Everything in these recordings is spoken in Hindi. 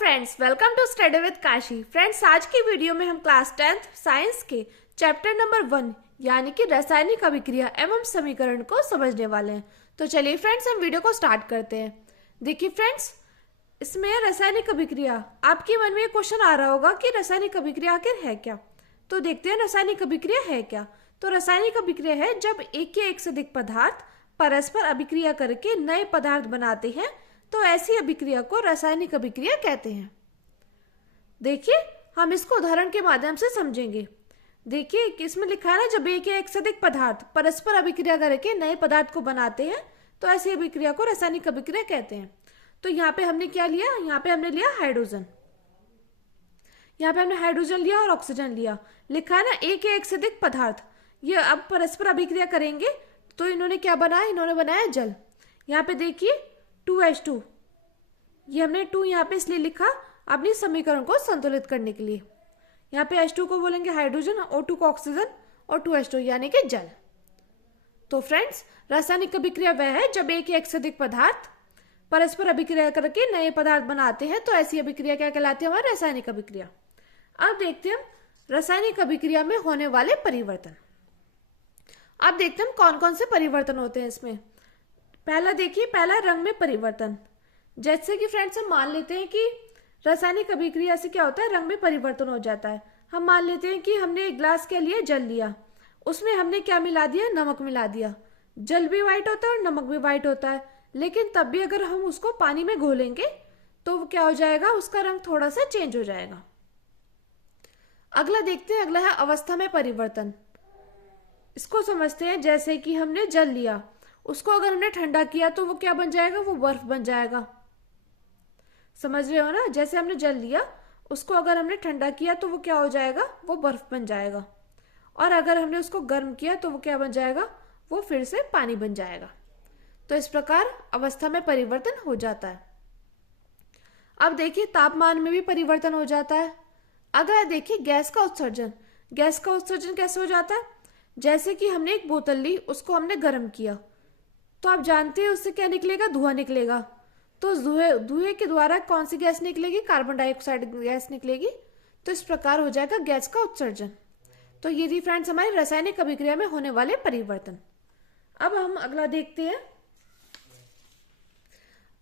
Friends, welcome to study with Kashi. Friends, आज की वीडियो में हम क्लास 10th साइंस के चैप्टर नंबर 1 यानी कि रासायनिक अभिक्रिया एवं समीकरण को समझने वाले हैं। तो चलिए फ्रेंड्स, हम वीडियो को स्टार्ट करते हैं। देखिए फ्रेंड्स, इसमें रासायनिक अभिक्रिया, आपके मन में ये क्वेश्चन आ रहा होगा कि रासायनिक अभिक्रिया आखिर है क्या। तो देखते हैं रासायनिक अभिक्रिया है क्या। तो रासायनिक अभिक्रिया है जब एक या एक से अधिक पदार्थ परस्पर अभिक्रिया करके नए पदार्थ बनाते हैं, तो ऐसी अभिक्रिया को रासायनिक अभिक्रिया कहते हैं। देखिए, हम इसको उदाहरण के माध्यम से समझेंगे। देखिए, इसमें लिखा है ना, जब एक या एक से अधिक पदार्थ परस्पर अभिक्रिया करके नए पदार्थ को बनाते हैं, तो ऐसी अभिक्रिया को रासायनिक अभिक्रिया कहते हैं। तो यहाँ पे हमने क्या लिया, यहाँ पे हमने लिया हाइड्रोजन। यहाँ पे हमने हाइड्रोजन लिया और ऑक्सीजन लिया। लिखा है ना, एक या एक से अधिक पदार्थ ये अब परस्पर अभिक्रिया करेंगे, तो इन्होंने क्या बनाया, इन्होंने बनाया जल। यहाँ पे देखिए 2H2, ये हमने 2 यहाँ पे इसलिए लिखा अपनी समीकरण को संतुलित करने के लिए। यहाँ पे H2 को बोलेंगे हाइड्रोजन, O2 को ऑक्सीजन और 2H2 यानी कि जल। तो फ्रेंड्स, रासायनिक अभिक्रिया वह है जब एक या एक से अधिक पदार्थ परस्पर अभिक्रिया करके नए पदार्थ बनाते हैं, तो ऐसी अभिक्रिया क्या कहलाती है, हमारी रासायनिक अभिक्रिया। अब देखते हैं रासायनिक अभिक्रिया में होने वाले परिवर्तन। अब देखते हैं कौन कौन से परिवर्तन होते हैं इसमें। पहला देखिए, पहला रंग में परिवर्तन। जैसे कि फ्रेंड्स, हम मान लेते हैं कि रासायनिक अभिक्रिया से क्या होता है, रंग में परिवर्तन हो जाता है। हम मान लेते हैं कि हमने एक ग्लास के लिए जल लिया, उसमें हमने क्या मिला दिया, नमक मिला दिया। जल भी व्हाइट होता है और नमक भी व्हाइट होता है, लेकिन तब भी अगर हम उसको पानी में घोलेंगे तो वो क्या हो जाएगा, उसका रंग थोड़ा सा चेंज हो जाएगा। अगला देखते हैं, अगला है अवस्था में परिवर्तन। इसको समझते हैं। जैसे कि हमने जल लिया, उसको अगर हमने ठंडा किया तो वो क्या बन जाएगा, वो बर्फ बन जाएगा। समझ रहे हो ना, जैसे हमने जल लिया, उसको अगर हमने ठंडा किया तो वो क्या हो जाएगा, वो बर्फ बन जाएगा। और अगर हमने उसको गर्म किया तो वो क्या बन जाएगा, वो फिर से पानी बन जाएगा। तो इस प्रकार अवस्था में परिवर्तन हो जाता है। अब देखिए, तापमान में भी परिवर्तन हो जाता है। अगला देखिए, गैस का उत्सर्जन। गैस का उत्सर्जन कैसे हो जाता है, जैसे कि हमने एक बोतल ली, उसको हमने गर्म किया, तो आप जानते हैं उससे क्या निकलेगा, धुआं निकलेगा। तो धुएं के द्वारा कौन सी गैस निकलेगी, कार्बन डाइऑक्साइड गैस निकलेगी। तो इस प्रकार हो जाएगा गैस का उत्सर्जन। तो ये थी फ्रेंड्स हमारी रासायनिक अभिक्रिया में होने वाले परिवर्तन। अब हम अगला देखते हैं।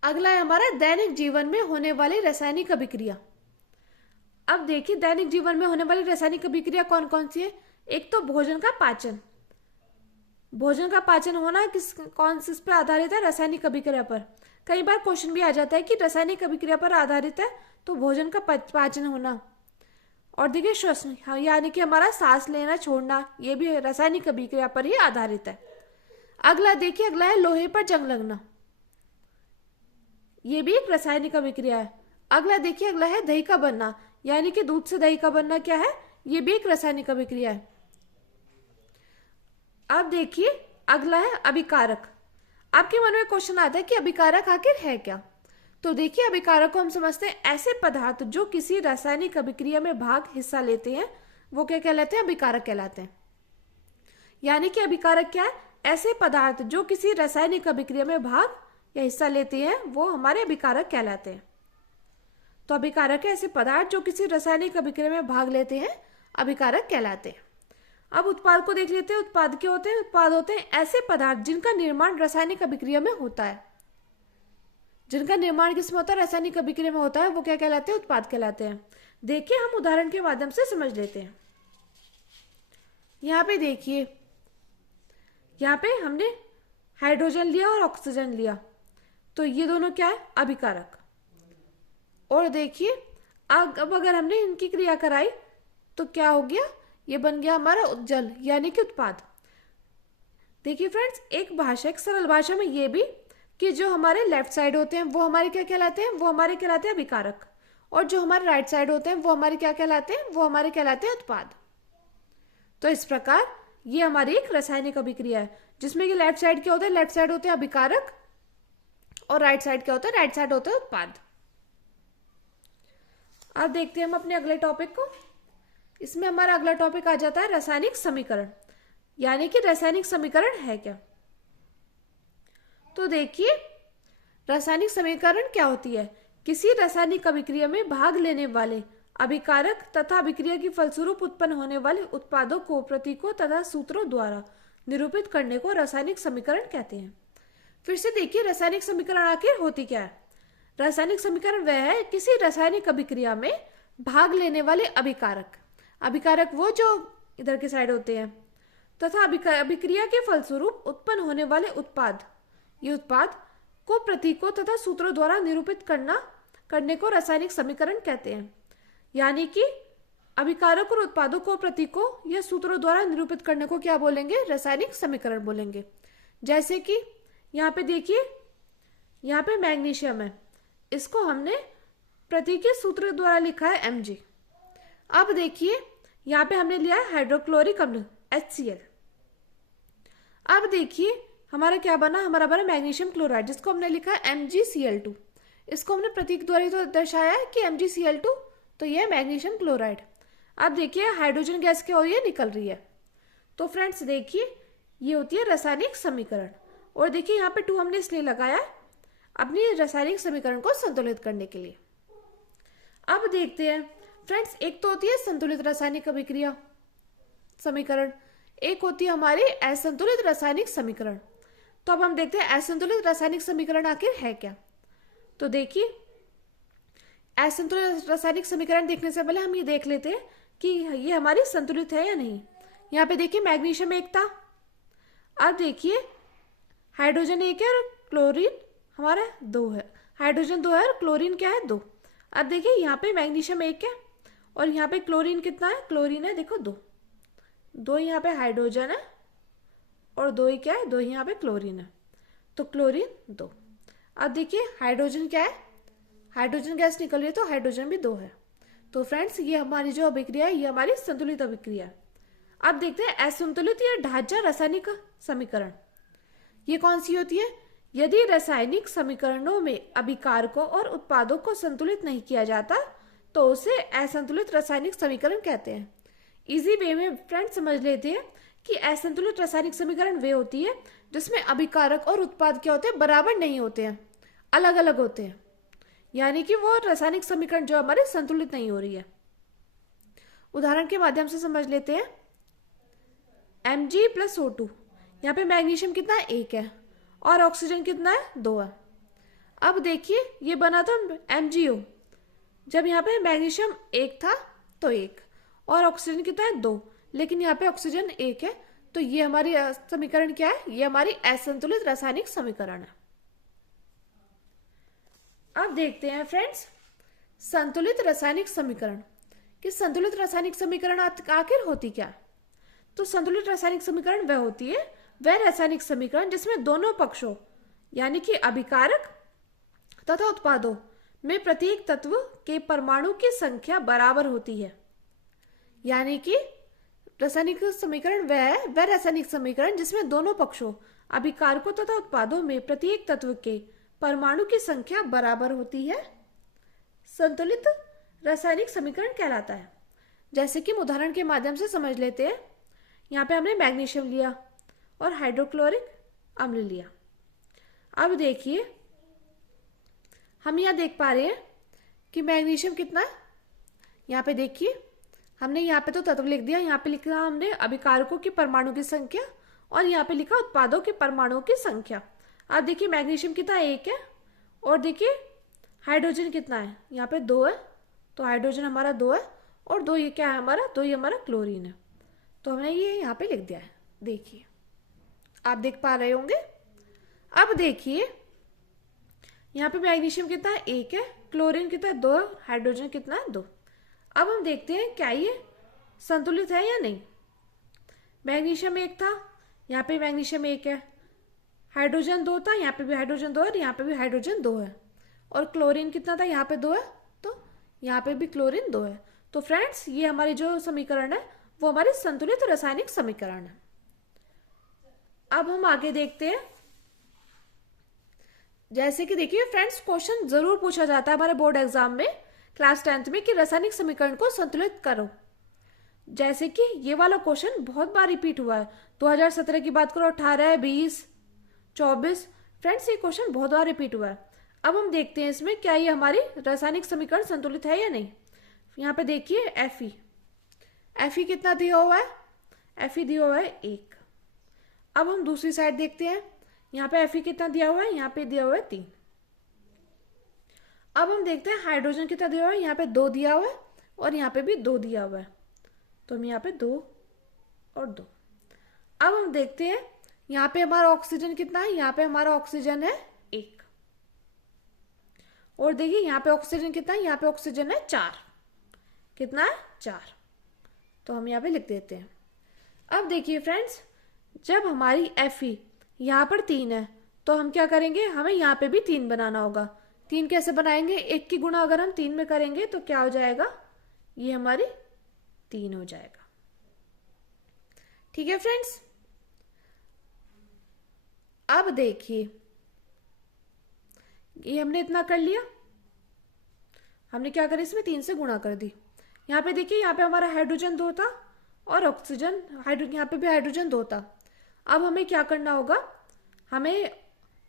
अगला है हमारा दैनिक जीवन में होने वाली रासायनिक अभिक्रिया। अब देखिए, दैनिक जीवन में होने वाली रासायनिक अभिक्रिया कौन कौन सी है। एक तो भोजन का पाचन। भोजन का पाचन होना कौन से पे आधारित है, रासायनिक अभिक्रिया पर। कई बार क्वेश्चन भी आ जाता है कि रासायनिक अभिक्रिया पर आधारित है, तो भोजन का पाचन होना। और देखिए श्वसन, यानी कि हमारा सांस लेना छोड़ना, ये भी रासायनिक अभिक्रिया पर ही आधारित है। अगला देखिए, अगला है लोहे पर जंग लगना, ये भी एक रासायनिक अभिक्रिया है। अगला देखिए, अगला है दही का बनना, यानी कि दूध से दही का बनना क्या है, ये भी एक रासायनिक अभिक्रिया है। अब देखिए, अगला है अभिकारक। आपके मन में क्वेश्चन आता है कि अभिकारक आखिर है क्या। तो देखिए, अभिकारक को हम समझते हैं ऐसे पदार्थ जो किसी रासायनिक अभिक्रिया में हिस्सा लेते हैं, वो क्या कहलाते हैं, अभिकारक कहलाते हैं। यानी कि अभिकारक क्या है, ऐसे पदार्थ जो किसी रासायनिक अभिक्रिया में या हिस्सा लेते हैं, वो हमारे अभिकारक कहलाते हैं। तो अभिकारक है ऐसे पदार्थ जो किसी रासायनिक अभिक्रिया में भाग लेते हैं, अभिकारक कहलाते हैं। अब उत्पाद को देख लेते हैं। उत्पाद क्या होते हैं, उत्पाद होते हैं ऐसे पदार्थ जिनका निर्माण रासायनिक अभिक्रिया में होता है। जिनका निर्माण किसमें होता है, रासायनिक अभिक्रिया में होता है, वो क्या कहलाते हैं, उत्पाद कहलाते हैं। देखिए, हम उदाहरण के माध्यम से समझ लेते हैं। यहाँ पे देखिए, यहाँ पे हमने हाइड्रोजन लिया और ऑक्सीजन लिया, तो ये दोनों क्या है, अभिकारक। और देखिए, अब अगर हमने इनकी क्रिया कराई तो क्या हो गया, ये बन गया हमारा जल, यानी कि उत्पाद। देखिए फ्रेंड्स, एक सरल भाषा में ये भी कि जो हमारे लेफ्ट साइड होते हैं वो हमारे क्या कहलाते हैं, वो हमारे कहलाते हैं अभिकारक। और जो हमारे राइट साइड होते हैं वो हमारे क्या कहलाते हैं, वो हमारे कहलाते हैं उत्पाद। तो इस प्रकार ये हमारी एक रासायनिक अभिक्रिया है, जिसमें कि लेफ्ट साइड क्या होता है, लेफ्ट साइड होते हैं अभिकारक, और राइट साइड क्या होता है, राइट साइड होता है उत्पाद। अब देखते हैं हम अपने अगले टॉपिक को। इसमें हमारा अगला टॉपिक आ जाता है रासायनिक समीकरण, यानी कि रासायनिक समीकरण है क्या। तो देखिए, रासायनिक समीकरण क्या होती है, किसी रासायनिक अभिक्रिया में भाग लेने वाले अभिकारक तथा अभिक्रिया की फलस्वरूप उत्पन्न होने वाले उत्पादों को प्रतीकों तथा सूत्रों द्वारा निरूपित करने को रासायनिक समीकरण कहते हैं। फिर से देखिए रासायनिक समीकरण आखिर होती क्या है। रासायनिक समीकरण वह है किसी रासायनिक अभिक्रिया में भाग लेने वाले अभिकारक, अभिकारक वो जो इधर के साइड होते हैं, तथा अभिक्रिया के फलस्वरूप उत्पन्न होने वाले उत्पाद, ये उत्पाद को प्रतीकों तथा सूत्रों द्वारा निरूपित करने को रासायनिक समीकरण कहते हैं। यानी कि अभिकारक और उत्पादों को प्रतीकों या सूत्रों द्वारा निरूपित करने को क्या बोलेंगे? रासायनिक समीकरण बोलेंगे। जैसे कि यहाँ पे देखिए, यहाँ पे मैग्नीशियम है, इसको हमने प्रतीकीय सूत्र द्वारा लिखा है Mg। अब देखिए यहाँ पे हमने लिया है हाइड्रोक्लोरिक अम्ल HCl। अब देखिए हमारा क्या बना, हमारा बना मैग्नीशियम क्लोराइड, जिसको हमने लिखा है MgCl2। इसको हमने प्रतीक द्वारा तो दर्शाया है कि MgCl2, तो ये मैग्नीशियम क्लोराइड। अब देखिए हाइड्रोजन गैस क्या हो रही है? निकल रही है। तो फ्रेंड्स देखिए ये होती है रासायनिक समीकरण। और देखिए यहाँ पे 2 हमने इसलिए लगाया अपनी रासायनिक समीकरण को संतुलित करने के लिए। अब देखते हैं फ्रेंड्स, एक तो होती है संतुलित रासायनिक अभिक्रिया समीकरण, एक होती है हमारी असंतुलित रासायनिक समीकरण। तो अब हम देखते हैं असंतुलित रासायनिक समीकरण आखिर है क्या। तो देखिए असंतुलित रासायनिक समीकरण देखने से पहले हम ये देख लेते हैं कि ये हमारी संतुलित है या नहीं। यहाँ पे देखिए मैग्नीशियम 1 था, अब देखिए हाइड्रोजन 1 है और क्लोरीन हमारा 2 है। हाइड्रोजन 2 है और क्लोरीन क्या है? 2। अब देखिए यहाँ पे मैग्नीशियम 1 है और यहाँ पे क्लोरीन कितना है? क्लोरीन है देखो 2 यहाँ पे हाइड्रोजन है और 2 ही क्या है? 2 यहाँ पे क्लोरीन है, तो क्लोरीन 2। अब देखिए हाइड्रोजन क्या है? हाइड्रोजन गैस निकल रही है, तो हाइड्रोजन भी 2 है। तो फ्रेंड्स ये हमारी जो अभिक्रिया है ये हमारी संतुलित अभिक्रिया है। अब देखते हैं असंतुलित या ढांचा रासायनिक समीकरण, ये कौन सी होती है? यदि रासायनिक समीकरणों में अभिकारकों और उत्पादों को संतुलित नहीं किया जाता तो उसे असंतुलित रासायनिक समीकरण कहते हैं। इजी वे में फ्रेंड्स समझ लेते हैं कि असंतुलित रासायनिक समीकरण वे होती है जिसमें अभिकारक और उत्पाद क्या होते हैं? बराबर नहीं होते हैं, अलग अलग होते हैं। यानी कि वो रासायनिक समीकरण जो हमारे संतुलित नहीं हो रही है। उदाहरण के माध्यम से समझ लेते हैं। Mg+O2, यहाँ पे मैग्नीशियम कितना है? 1 है और ऑक्सीजन कितना है? 2 है। अब देखिए ये बना था MgO, जब यहाँ पे मैग्नीशियम 1 था तो 1 और ऑक्सीजन कितना है? 2, लेकिन यहाँ पे ऑक्सीजन 1 है, तो ये हमारी समीकरण क्या है? ये हमारी असंतुलित रासायनिक समीकरण है। अब देखते हैं फ्रेंड्स संतुलित रासायनिक समीकरण कि संतुलित रासायनिक समीकरण आखिर होती क्या। तो संतुलित रासायनिक समीकरण वह होती है वह रासायनिक समीकरण जिसमें दोनों पक्षों यानी कि अभिकारक तथा उत्पादों में प्रत्येक तत्व के परमाणु की संख्या बराबर होती है। यानी कि रासायनिक समीकरण वह है वह रासायनिक समीकरण जिसमें दोनों पक्षों अभिकारकों तथा उत्पादों में प्रत्येक तत्व के परमाणु की संख्या बराबर होती है, संतुलित रासायनिक समीकरण कहलाता है। जैसे कि उदाहरण के माध्यम से समझ लेते हैं। यहाँ पे हमने मैग्नीशियम लिया और हाइड्रोक्लोरिक अम्ल लिया। अब देखिए हम यहाँ देख पा रहे हैं कि मैग्नीशियम कितना है। यहाँ पे देखिए हमने यहाँ पे तो तत्व लिख दिया, यहाँ पे लिखा हमने अभिकारकों की परमाणु की संख्या और यहाँ पे लिखा उत्पादों के परमाणुओं की संख्या। अब देखिए मैग्नीशियम कितना 1 है और देखिए हाइड्रोजन कितना है? यहाँ पे 2 है, तो हाइड्रोजन हमारा 2 है और 2 ये क्या है हमारा? 2 ये हमारा क्लोरीन है, तो हमने ये यहाँ पे लिख दिया है। देखिए आप देख पा रहे होंगे। अब देखिए यहाँ पे मैग्नीशियम कितना है? 1 है, क्लोरीन कितना है? 2 है, हाइड्रोजन कितना है? 2। अब हम देखते हैं क्या ये संतुलित है या नहीं। मैग्नीशियम 1 था, यहाँ पे मैग्नीशियम 1 है, हाइड्रोजन 2 था, यहाँ पे भी हाइड्रोजन 2 है और यहाँ पे भी हाइड्रोजन 2 है, और क्लोरीन कितना था? यहाँ पे 2 है, तो यहाँ पे भी क्लोरीन 2 है। तो फ्रेंड्स ये हमारी जो समीकरण है वो हमारी संतुलित रासायनिक समीकरण है। अब हम आगे देखते हैं। जैसे कि देखिए फ्रेंड्स क्वेश्चन जरूर पूछा जाता है हमारे बोर्ड एग्जाम में क्लास 10th में कि रासायनिक समीकरण को संतुलित करो। जैसे कि ये वाला क्वेश्चन बहुत बार रिपीट हुआ है। 2017 की बात करो, 18, 20, 24, फ्रेंड्स ये क्वेश्चन बहुत बार रिपीट हुआ है। अब हम देखते हैं इसमें क्या ये हमारी रासायनिक समीकरण संतुलित है या नहीं। यहाँ पे देखिए Fe कितना दिया हुआ है, Fe दिया हुआ है 1। अब हम दूसरी साइड देखते हैं, यहाँ पे Fe कितना दिया हुआ है, यहाँ पे दिया हुआ है 3। अब हम देखते हैं हाइड्रोजन कितना दिया हुआ है, यहाँ पे 2 दिया हुआ है और यहाँ पे भी 2 दिया हुआ है, तो हम यहाँ पे 2 और 2। अब हम देखते हैं यहाँ पे हमारा ऑक्सीजन कितना है, यहाँ पे हमारा ऑक्सीजन है 1। और देखिए यहाँ पे ऑक्सीजन कितना है, यहाँ पे ऑक्सीजन है 4। कितना है, 4। तो हम यहाँ पे लिख देते हैं। अब देखिए फ्रेंड्स, जब हमारी Fe यहाँ पर 3 है तो हम क्या करेंगे, हमें यहाँ पे भी 3 बनाना होगा। 3 कैसे बनाएंगे, 1 की गुणा अगर हम 3 में करेंगे तो क्या हो जाएगा, ये हमारी 3 हो जाएगा। ठीक है फ्रेंड्स। अब देखिए ये हमने इतना कर लिया, हमने क्या करा, इसमें 3 से गुणा कर दी। यहाँ पे देखिए, यहाँ पे हमारा हाइड्रोजन 2 था और ऑक्सीजन यहाँ पे भी हाइड्रोजन 2 था। अब हमें क्या करना होगा, हमें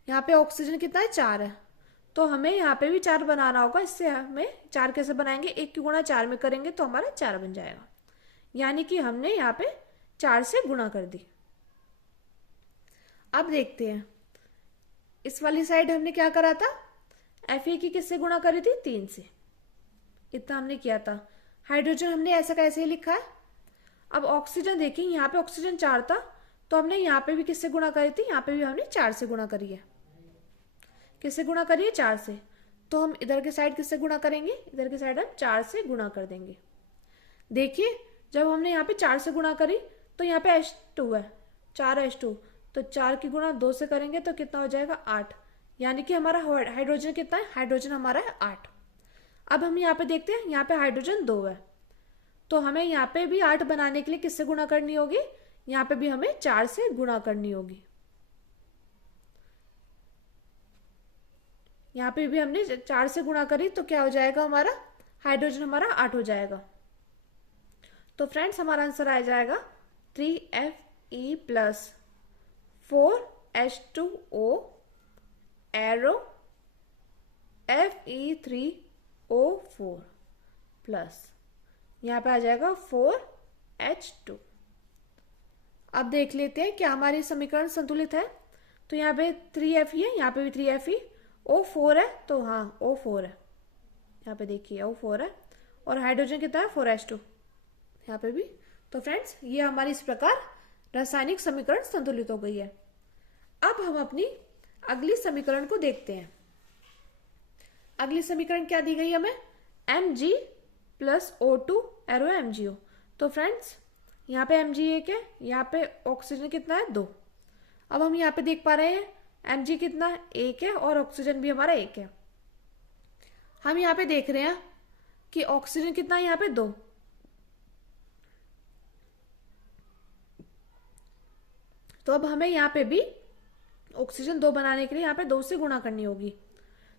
यहाँ पे ऑक्सीजन कितना है, 4 है, तो हमें यहाँ पे भी 4 बनाना होगा। इससे हमें 4 कैसे बनाएंगे, 1 की गुणा 4 में करेंगे तो हमारा 4 बन जाएगा, यानी कि हमने यहाँ पे 4 से गुणा कर दी। अब देखते हैं इस वाली साइड हमने क्या करा था, Fe की किससे गुणा करी थी, 3 से। इतना हमने किया था। हाइड्रोजन हमने ऐसा कैसे ही लिखा है। अब ऑक्सीजन देखिए, यहाँ पे ऑक्सीजन 4 था तो हमने यहाँ पे भी किससे गुणा करी थी, यहाँ पे भी हमने 4 से गुणा करी है। किससे गुणा करी है, 4 से। तो हम इधर के साइड किससे गुणा करेंगे, इधर के साइड हम 4 से गुणा कर देंगे। देखिए जब हमने यहाँ पे 4 से गुणा करी तो यहाँ पे H2 है, 4 H2, तो 4 की गुणा 2 से करेंगे तो कितना हो जाएगा, 8। यानी कि हमारा हाइड्रोजन कितना है, हाइड्रोजन हमारा है 8। अब हम यहाँ पे देखते हैं, यहाँ पे हाइड्रोजन 2 है, तो हमें यहाँ पे भी 8 बनाने के लिए किससे गुणा करनी होगी, यहाँ पे भी हमें 4 से गुणा करनी होगी। यहाँ पे भी हमने 4 से गुणा करी तो क्या हो जाएगा, हमारा हाइड्रोजन हमारा 8 हो जाएगा। तो फ्रेंड्स हमारा आंसर आ जाएगा 3Fe plus 4H2O arrow Fe3O4 plus यहाँ पे आ जाएगा 4H2। अब देख लेते हैं क्या हमारी समीकरण संतुलित है। तो यहाँ पे 3Fe है, यहाँ पे भी 3Fe, O4 है, तो हाँ O4 है, यहाँ पे देखिए O4 है, और हाइड्रोजन कितना है, 4H2 यहाँ पे भी। तो फ्रेंड्स ये हमारी इस प्रकार रासायनिक समीकरण संतुलित हो गई है। अब हम अपनी अगली समीकरण को देखते हैं। अगली समीकरण क्या दी गई हमें, Mg plus O2 arrow MgO। तो फ्रेंड्स यहाँ पे Mg 1 है, यहाँ पे ऑक्सीजन कितना है, 2। अब हम यहाँ पे देख पा रहे हैं Mg कितना है, 1 है, और ऑक्सीजन भी हमारा 1 है। हम यहाँ पे देख रहे हैं कि ऑक्सीजन कितना है, यहाँ पे 2। तो अब हमें यहाँ पे भी ऑक्सीजन 2 बनाने के लिए यहाँ पे 2 से गुणा करनी होगी।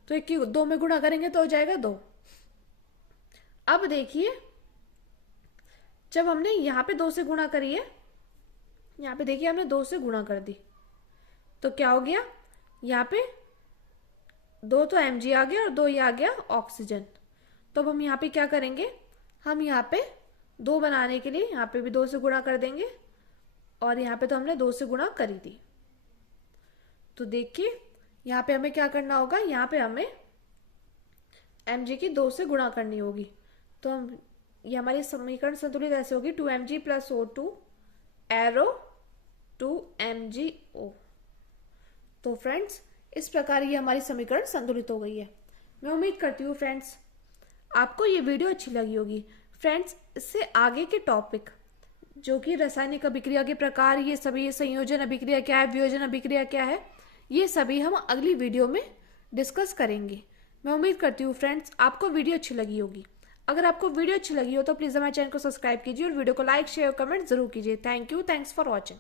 तो 1 की 2 में गुणा करेंगे तो हो जाएगा 2। अब देखिए जब हमने यहाँ पे 2 से गुणा करी है, यहाँ पे देखिए हमने 2 से गुणा कर दी, तो क्या हो गया, यहाँ पे 2 तो Mg आ गया और 2 ये आ गया ऑक्सीजन। तो अब हम यहाँ पे क्या करेंगे, हम यहाँ पे 2 बनाने के लिए यहाँ पे भी 2 से गुणा कर देंगे, और यहाँ पे तो हमने 2 से गुणा करी थी। तो देखिए यहाँ पे हमें क्या करना होगा, यहाँ पे हमें Mg की 2 से गुणा करनी होगी। तो हम ये हमारी समीकरण संतुलित ऐसे होगी 2Mg plus O2 arrow 2MgO। तो फ्रेंड्स इस प्रकार ये हमारी समीकरण संतुलित हो गई है। मैं उम्मीद करती हूँ फ्रेंड्स आपको ये वीडियो अच्छी लगी होगी। फ्रेंड्स इससे आगे के टॉपिक जो कि रासायनिक अभिक्रिया के प्रकार, ये सभी, संयोजन अभिक्रिया क्या है, वियोजन अभिक्रिया क्या है, ये सभी हम अगली वीडियो में डिस्कस करेंगे। मैं उम्मीद करती हूँ फ्रेंड्स आपको वीडियो अच्छी लगी होगी। अगर आपको वीडियो अच्छी लगी हो तो प्लीज़ हमारे चैनल को सब्सक्राइब कीजिए और वीडियो को लाइक, शेयर, कमेंट जरूर कीजिए। Thank you, thanks for watching.